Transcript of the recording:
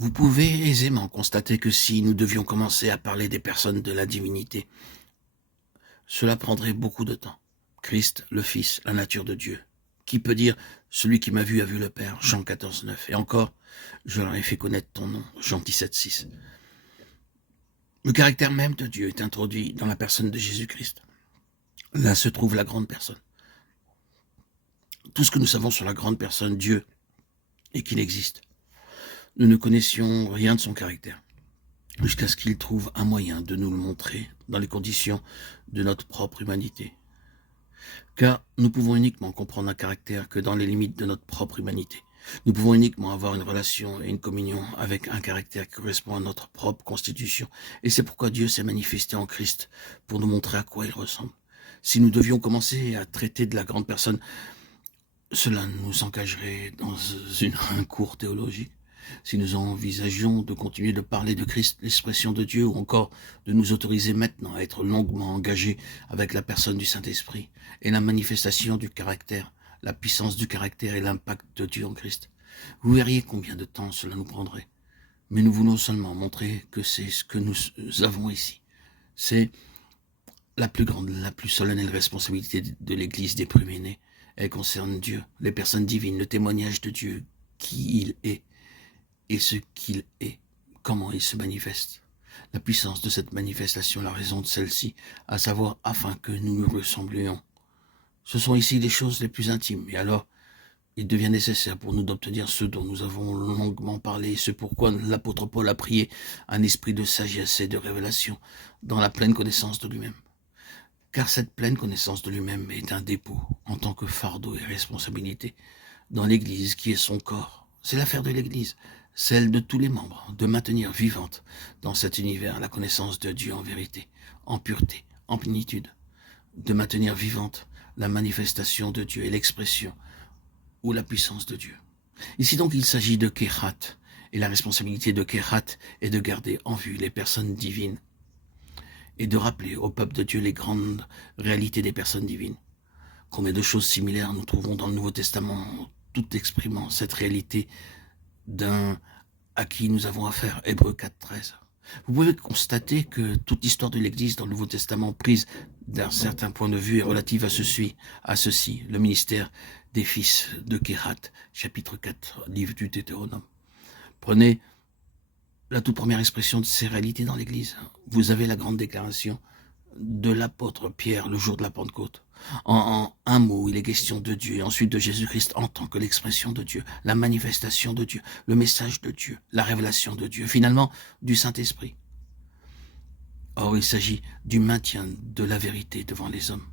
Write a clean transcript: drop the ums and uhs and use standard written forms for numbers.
Vous pouvez aisément constater que si nous devions commencer à parler des personnes de la divinité, cela prendrait beaucoup de temps. Christ, le Fils, la nature de Dieu. Qui peut dire « Celui qui m'a vu a vu le Père » Jean 14, 9. Et encore, je leur ai fait connaître ton nom, Jean 17, 6. Le caractère même de Dieu est introduit dans la personne de Jésus-Christ. Là se trouve la grande personne. Tout ce que nous savons sur la grande personne, Dieu, est qu'il existe. Nous ne connaissions rien de son caractère, jusqu'à ce qu'il trouve un moyen de nous le montrer dans les conditions de notre propre humanité. Car nous pouvons uniquement comprendre un caractère que dans les limites de notre propre humanité. Nous pouvons uniquement avoir une relation et une communion avec un caractère qui correspond à notre propre constitution. Et c'est pourquoi Dieu s'est manifesté en Christ, pour nous montrer à quoi il ressemble. Si nous devions commencer à traiter de la grande personne, cela nous engagerait dans un cours théologique. Si nous envisagions de continuer de parler de Christ, l'expression de Dieu, ou encore de nous autoriser maintenant à être longuement engagés avec la personne du Saint-Esprit et la manifestation du caractère, la puissance du caractère et l'impact de Dieu en Christ, vous verriez combien de temps cela nous prendrait. Mais nous voulons seulement montrer que c'est ce que nous avons ici. C'est la plus grande, la plus solennelle responsabilité de l'Église des premiers-nés. Elle concerne Dieu, les personnes divines, le témoignage de Dieu, qui il est, et ce qu'il est, comment il se manifeste. La puissance de cette manifestation, la raison de celle-ci, à savoir afin que nous nous ressemblions. Ce sont ici les choses les plus intimes, et alors il devient nécessaire pour nous d'obtenir ce dont nous avons longuement parlé, ce pourquoi l'apôtre Paul a prié un esprit de sagesse et de révélation dans la pleine connaissance de lui-même. Car cette pleine connaissance de lui-même est un dépôt en tant que fardeau et responsabilité dans l'Église qui est son corps. C'est l'affaire de l'Église, celle de tous les membres, de maintenir vivante dans cet univers la connaissance de Dieu en vérité, en pureté, en plénitude, de maintenir vivante la manifestation de Dieu et l'expression ou la puissance de Dieu. Ici donc il s'agit de Kéhat, et la responsabilité de Kéhat est de garder en vue les personnes divines et de rappeler au peuple de Dieu les grandes réalités des personnes divines. Combien de choses similaires nous trouvons dans le Nouveau Testament, tout exprimant cette réalité d'un à qui nous avons affaire, Hébreux 4, 13. Vous pouvez constater que toute l'histoire de l'Église dans le Nouveau Testament, prise d'un certain point de vue, est relative à ceci, le ministère des fils de Kéhat, chapitre 4, livre du Deutéronome. Prenez la toute première expression de ces réalités dans l'Église. Vous avez la grande déclaration de l'apôtre Pierre le jour de la Pentecôte. En un mot, il est question de Dieu, et ensuite de Jésus-Christ en tant que l'expression de Dieu, la manifestation de Dieu, le message de Dieu, la révélation de Dieu, finalement du Saint-Esprit. Or, il s'agit du maintien de la vérité devant les hommes.